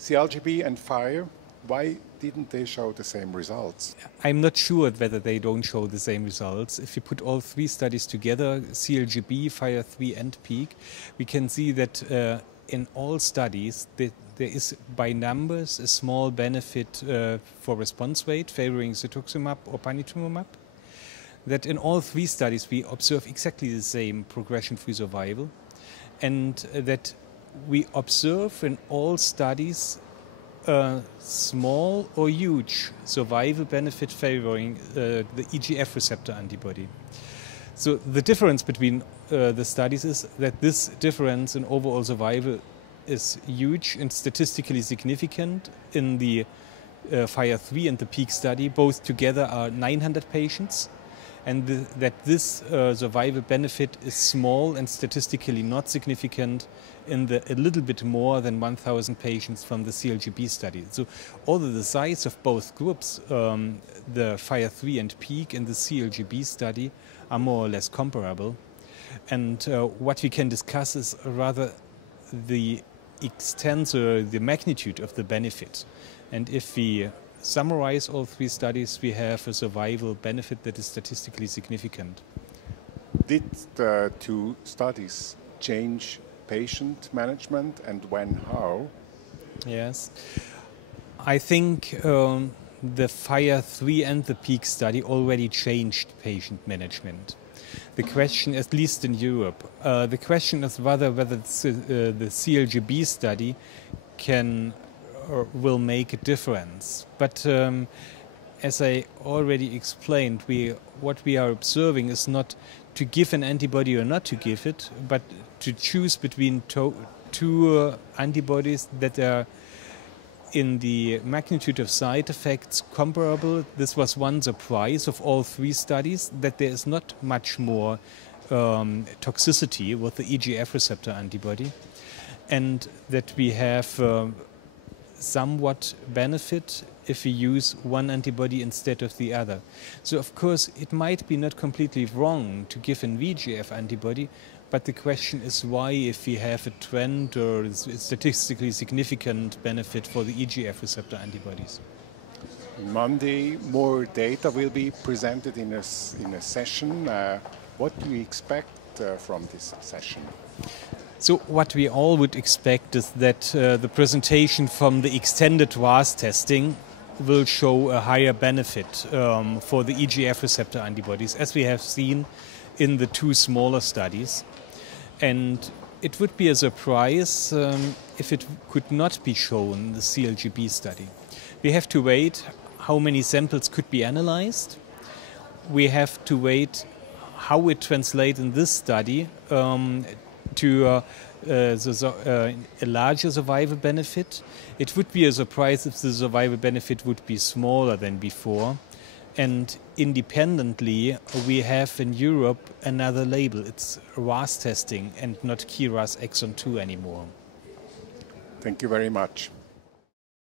CALGB and fire, why didn't they show the same results? I'm not sure whether they don't show the same results. If you put all three studies together, CALGB, Fire 3 and PEAK, we can see that in all studies there is by numbers a small benefit for response rate favoring cetuximab or panitumumab. That in all three studies we observe exactly the same progression-free survival, and that we observe in all studies a small or huge survival benefit favoring the EGF receptor antibody. So the difference between the studies is that this difference in overall survival is huge and statistically significant in the Fire 3 and the PEAK study. Both together are 900 patients, and that this survival benefit is small and statistically not significant in the a little bit more than 1,000 patients from the CALGB study. So although the size of both groups, the Fire 3 and PEAK and the CALGB study, are more or less comparable, and what we can discuss is rather the extent or the magnitude of the benefit. And if we summarize all three studies, we have a survival benefit that is statistically significant. Did the two studies change patient management, and when, how? Yes. I think the Fire 3 and the PEAK study already changed patient management. The question, at least in Europe, the question is whether the CALGB study can or will make a difference. But as I already explained, what we are observing is not to give an antibody or not to give it, but to choose between two antibodies that are in the magnitude of side effects comparable. This was one surprise of all three studies, that there is not much more toxicity with the EGF receptor antibody, and that we have somewhat benefit if we use one antibody instead of the other. So of course it might be not completely wrong to give an VEGF antibody, but the question is why, if we have a trend or a statistically significant benefit for the EGF receptor antibodies. Monday, more data will be presented in a session. What do you expect from this session? So what we all would expect is that the presentation from the extended RAS testing will show a higher benefit for the EGF receptor antibodies, as we have seen in the two smaller studies. And it would be a surprise if it could not be shown in the CALGB study. We have to wait how many samples could be analyzed. We have to wait how it translates in this study to a larger survival benefit. It would be a surprise if the survival benefit would be smaller than before. And independently, we have in Europe another label. It's RAS testing and not KRAS exon 2 anymore. Thank you very much.